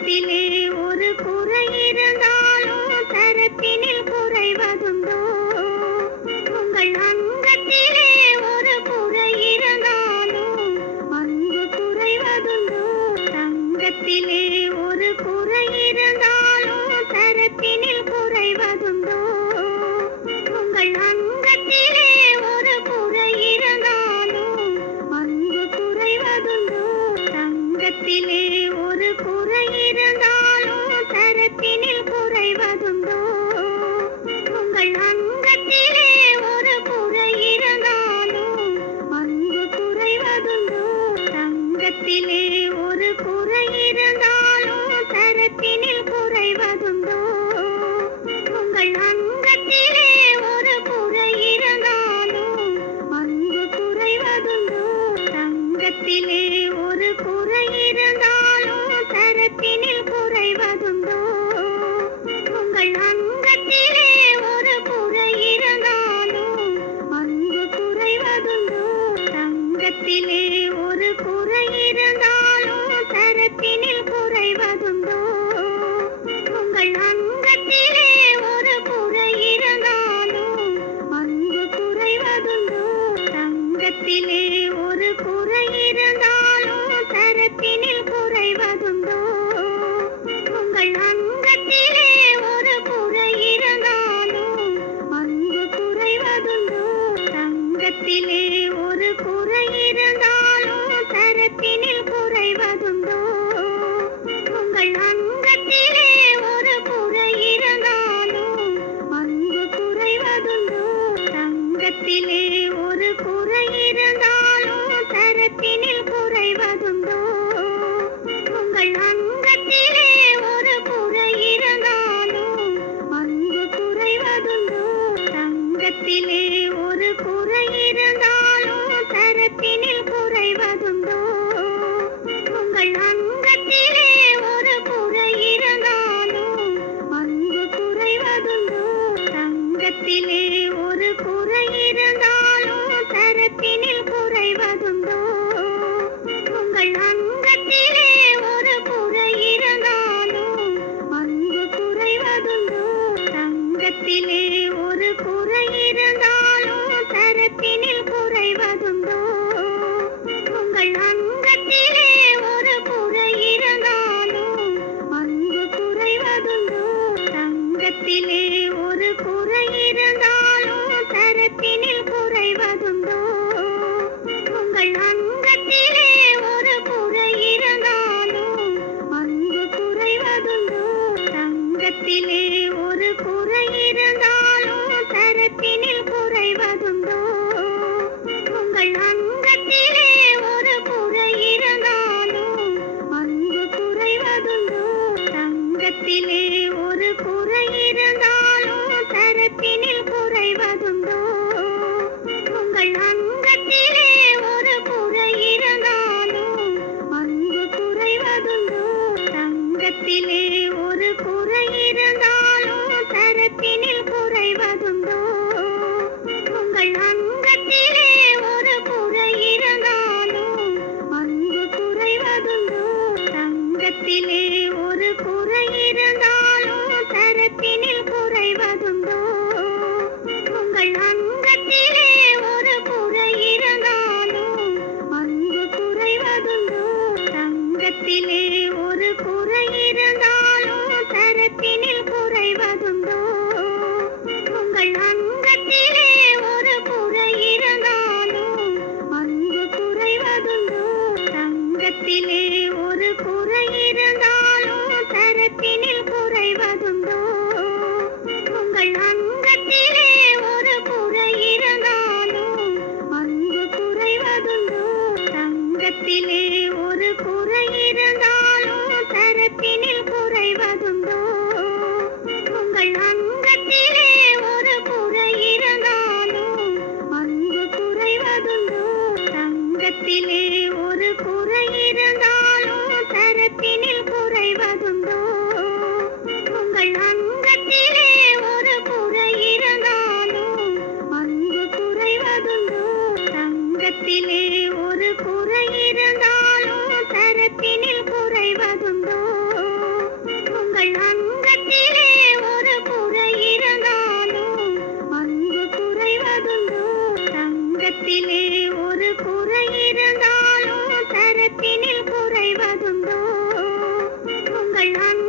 தரத்திலே ஒரு குறை இருந்தாலும் தரத்தினில் குறைவதுண்டோ உங்கள் அன்பு உங்கள் அங்கத்திலே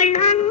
உங்கள் அங்க